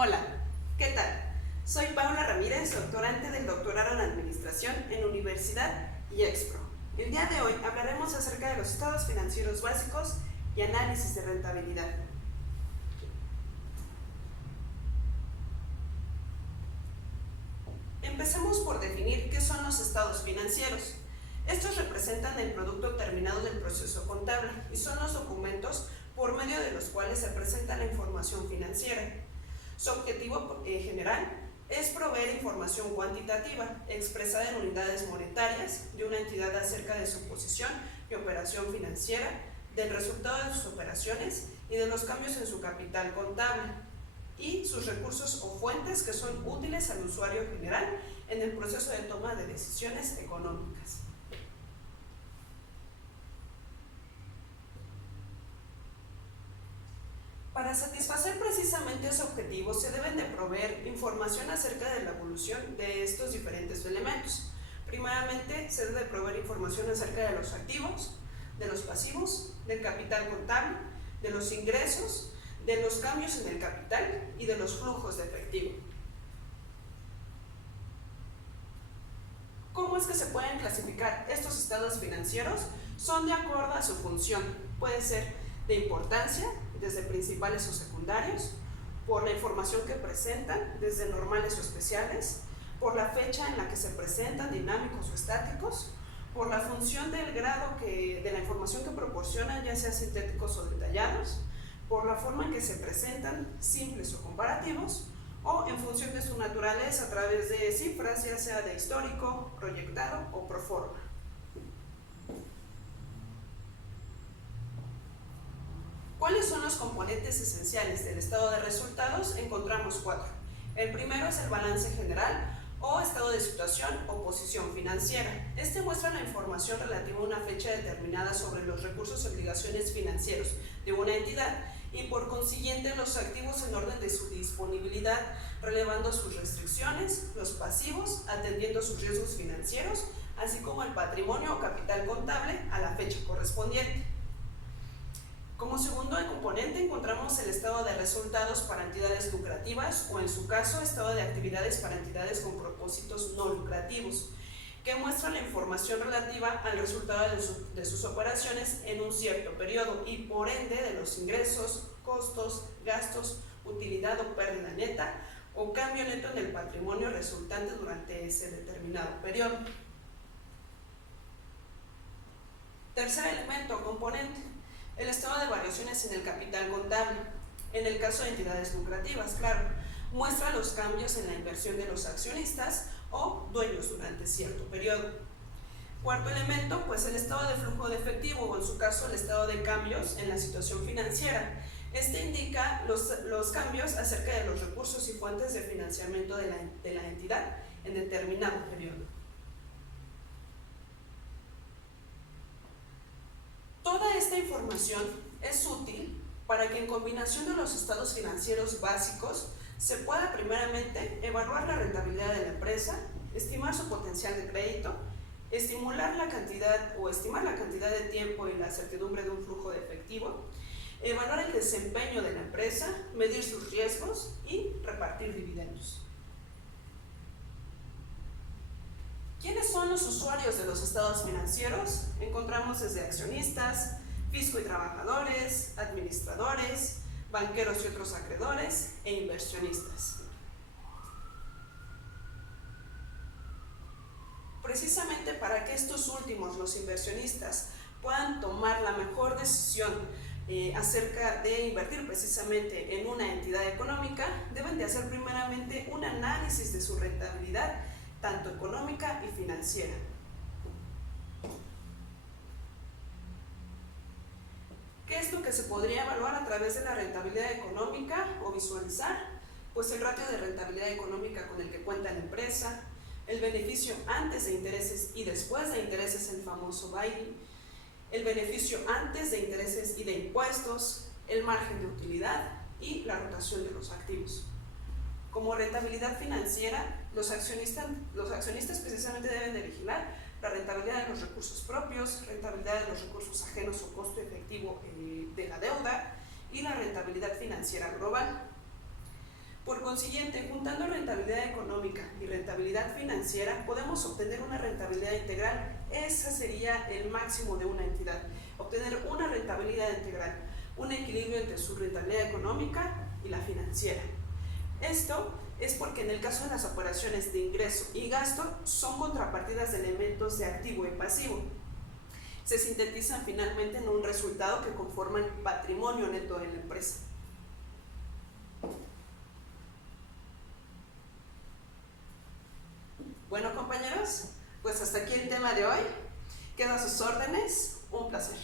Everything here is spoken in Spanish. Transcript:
Hola, ¿qué tal? Soy Paula Ramírez, doctorante del doctorado en Administración en Universidad y Expro. El día de hoy hablaremos acerca de los estados financieros básicos y análisis de rentabilidad. Empecemos por definir qué son los estados financieros. Estos representan el producto terminado del proceso contable y son los documentos por medio de los cuales se presenta la información financiera. Su objetivo general es proveer información cuantitativa, expresada en unidades monetarias, de una entidad acerca de su posición y operación financiera, del resultado de sus operaciones y de los cambios en su capital contable, y sus recursos o fuentes que son útiles al usuario general en el proceso de toma de decisiones económicas. Para satisfacer precisamente ese objetivo se deben de proveer información acerca de la evolución de estos diferentes elementos. Primeramente se debe proveer información acerca de los activos, de los pasivos, del capital contable, de los ingresos, de los cambios en el capital y de los flujos de efectivo. ¿Cómo es que se pueden clasificar estos estados financieros? Son de acuerdo a su función. Puede ser de importancia, desde principales o secundarios, por la información que presentan, desde normales o especiales, por la fecha en la que se presentan, dinámicos o estáticos, por la función del grado de la información que proporcionan, ya sea sintéticos o detallados, por la forma en que se presentan, simples o comparativos, o en función de su naturaleza a través de cifras, ya sea de histórico, proyectado o pro forma. ¿Cuáles son los componentes esenciales del estado de resultados? Encontramos 4. El primero es el balance general o estado de situación o posición financiera. Este muestra la información relativa a una fecha determinada sobre los recursos y obligaciones financieros de una entidad y por consiguiente los activos en orden de su disponibilidad, relevando sus restricciones, los pasivos, atendiendo sus riesgos financieros, así como el patrimonio o capital contable a la fecha correspondiente. Como segundo componente encontramos el estado de resultados para entidades lucrativas o en su caso estado de actividades para entidades con propósitos no lucrativos, que muestra la información relativa al resultado de sus operaciones en un cierto periodo y por ende de los ingresos, costos, gastos, utilidad o pérdida neta o cambio neto en el patrimonio resultante durante ese determinado periodo. Tercer elemento o componente, el estado de variaciones en el capital contable, en el caso de entidades lucrativas, claro, muestra los cambios en la inversión de los accionistas o dueños durante cierto periodo. Cuarto elemento, pues el estado de flujo de efectivo o en su caso el estado de cambios en la situación financiera. Este indica los cambios acerca de los recursos y fuentes de financiamiento de la entidad en determinado periodo. Toda esta información es útil para que en combinación de los estados financieros básicos se pueda primeramente evaluar la rentabilidad de la empresa, estimar su potencial de crédito, estimar la cantidad de tiempo y la certidumbre de un flujo de efectivo, evaluar el desempeño de la empresa, medir sus riesgos y repartir dividendos. ¿Quiénes son los usuarios de los estados financieros? Encontramos desde accionistas, fisco y trabajadores, administradores, banqueros y otros acreedores e inversionistas. Precisamente para que estos últimos, los inversionistas, puedan tomar la mejor decisión acerca de invertir precisamente en una entidad económica, deben de hacer primeramente un análisis de su rentabilidad, tanto económica y financiera. ¿Qué es lo que se podría evaluar a través de la rentabilidad económica o visualizar? Pues el ratio de rentabilidad económica con el que cuenta la empresa, el beneficio antes de intereses y después de intereses, el famoso BAIDI, el beneficio antes de intereses y de impuestos, el margen de utilidad y la rotación de los activos. Como rentabilidad financiera, los accionistas precisamente deben de vigilar la rentabilidad de los recursos propios, rentabilidad de los recursos ajenos o costo efectivo de la deuda y la rentabilidad financiera global. Por consiguiente, juntando rentabilidad económica y rentabilidad financiera, podemos obtener una rentabilidad integral. Ese sería el máximo de una entidad, obtener una rentabilidad integral, un equilibrio entre su rentabilidad económica y la financiera. Esto es porque en el caso de las operaciones de ingreso y gasto son contrapartidas de elementos de activo y pasivo. Se sintetizan finalmente en un resultado que conforma el patrimonio neto de la empresa. Bueno, compañeros, pues hasta aquí el tema de hoy. Quedo a sus órdenes. Un placer.